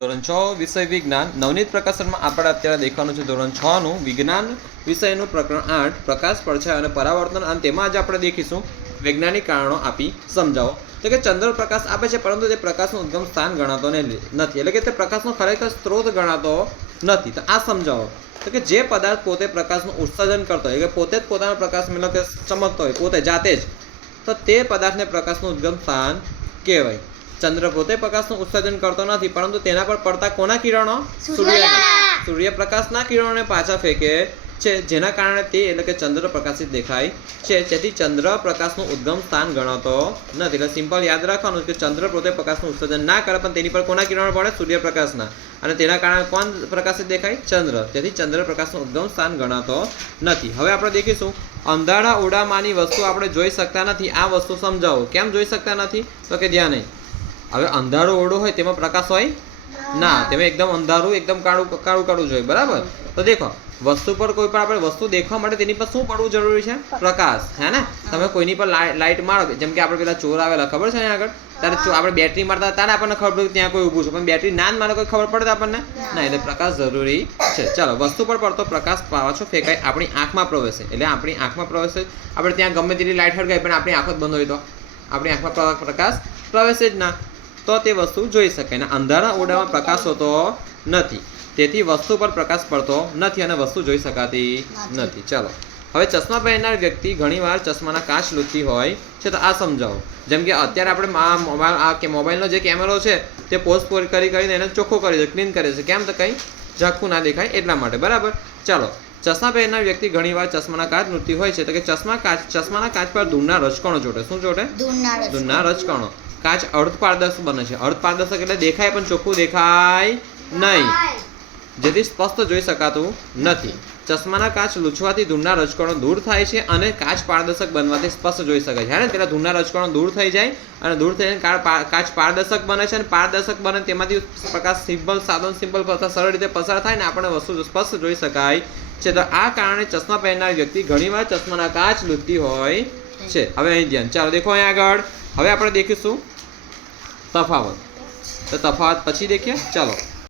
ધોરણ 6 વિષય વિજ્ઞાન નવનીત પ્રકાશનમાં આપણે અત્યારે દેખવાનું છે ધોરણ 6 નું વિજ્ઞાન વિષયનું પ્રકરણ 8 પ્રકાશ પડછાયા અને પરાવર્તન અને તેમાં આજે આપણે દેખીશું વૈજ્ઞાનિક કારણો આપી સમજાવો. તો કે ચંદ્ર પ્રકાશ આપે છે પરંતુ તે પ્રકાશનું ઉદ્ગમ સ્થાન ગણાતો નથી, એટલે કે તે પ્રકાશનો ખરેખર સ્ત્રોત ગણાતો નથી. તો આ સમજાવો. તો કે જે પદાર્થ પોતે પ્રકાશનું ઉત્સર્જન કરતો હોય, કે પોતે જ પોતાનો પ્રકાશ મતલબ કે ચમકતો હોય પોતે જાતે જ, તો તે પદાર્થને પ્રકાશનું ઉદ્ગમ સ્થાન કહેવાય. ચંદ્ર પોતે પ્રકાશનું ઉત્સર્જન કરતો નથી પરંતુ તેના પર પડતા કોના કિરણો? સૂર્યપ્રકાશના કિરણોને પાછા ફેંકે છે, જેના કારણે તે એટલે કે ચંદ્ર પ્રકાશિત દેખાય છે. તેથી ચંદ્ર પ્રકાશનું ઉદ્ગમ સ્થાન ગણાતો નથી. એટલે સિમ્પલ યાદ રાખવાનું કે ચંદ્ર પોતે પ્રકાશનું ઉત્સર્જન ના કરે પણ તેની પર કોના કિરણો પડે? સૂર્યપ્રકાશના, અને તેના કારણે કોણ પ્રકાશિત દેખાય? ચંદ્ર. તેથી ચંદ્ર પ્રકાશનું ઉદ્ગમ સ્થાન ગણાતો નથી. હવે આપણે દેખીશું અંધારા ઓરડામાંની વસ્તુ આપણે જોઈ શકતા નથી. આ વસ્તુ સમજાવો. કેમ જોઈ શકતા નથી? તો કે ધ્યાન નહીં. હવે અંધારો ઓરડો હોય તેમાં પ્રકાશ હોય ના, તેમાં એકદમ અંધારું એકદમ કાળું જોઈએ, બરાબર? તો દેખો વસ્તુ પર કોઈ પણ આપણે વસ્તુ દેખવા માટે તેની પર શું પડવું જરૂરી છે? પ્રકાશ, હે ને? તમે કોઈની પર લાઇટ મારો, જેમ કે આપણે પેલા ચોર આવેલા ખબર છે અહીંયા આગળ, ત્યારે આપણે બેટરી મારતા ત્યારે આપણને ખબર પડે ત્યાં કોઈ ઊભું છે, પણ બેટરી ના જ મારે કોઈ ખબર પડે આપણને ના, એટલે પ્રકાશ જરૂરી છે. ચાલો, વસ્તુ પર પડતો પ્રકાશ પાછો ફેંકાય આપણી આંખમાં પ્રવેશે, એટલે આપણી આંખમાં પ્રવેશે. આપણે ત્યાં ગમે તેટલી લાઇટ હળગાય પણ આપણી આંખ જ બંધ હોય તો આપણી આંખમાં પ્રકાશ પ્રવેશે જ ના, તો તે વસ્તુ જોઈ શકાય. ને અંધારા ઓરડામાં પ્રકાશ હોતો નથી, તેથી વસ્તુ પર પ્રકાશ પડતો નથી અને વસ્તુ જોઈ શકાતી નથી. ચાલો, હવે ચશ્મા પહેરનાર વ્યક્તિ ઘણીવાર ચશ્માના કાચ લૂંટતી હોય છે, તો આ સમજાવો. જેમ કે અત્યારે આપણે મોબાઈલનો જે કેમેરો છે તે પોઝ કરીને એને ચોખ્ખો કરી દે, ક્લીન કરે છે. કેમ? તો કંઈ ઝાંખું ના દેખાય એટલા માટે, બરાબર? ચાલો, ચશ્મા પહેરનાર વ્યક્તિ ઘણીવાર ચશ્માના કાચ લૂંટતી હોય છે, તો કે ચશ્માના કાચ પર ધૂળના રજકણો ચોટે. શું ચોટે? ધૂળના રજકણો. કાચ અર્ધપારદર્શક બને છે. અર્ધપારદર્શક એટલે દેખાય પણ ચોખ્ખું દેખાય નહીં, જેથી સ્પષ્ટ જોઈ શકાતું નથી. ચશ્માના કાચ લૂછવાથી ધૂળના રજકણો દૂર થાય છે અને કાચ પારદર્શક બનવાથી સ્પષ્ટ જોઈ શકાય છે. હે ને? પેલા ધૂળના રજકણો દૂર થઈ જાય અને દૂર થઈને કાચ પારદર્શક બને છે, અને પારદર્શક બને તેમાંથી પ્રકાશ સિમ્પલ સરળ રીતે પસાર થાય ને આપણને વસ્તુ સ્પષ્ટ જોઈ શકાય છે. તો આ કારણે ચશ્મા પહેરનાર વ્યક્તિ ઘણીવાર ચશ્માના કાચ લૂંટતી હોય છે. હવે અહીં ધ્યાન. ચાલો દેખો અહીં આગળ. હવે આપણે દેખીશું તફાવત. તો તફાવત પછી દેખીએ. ચાલો.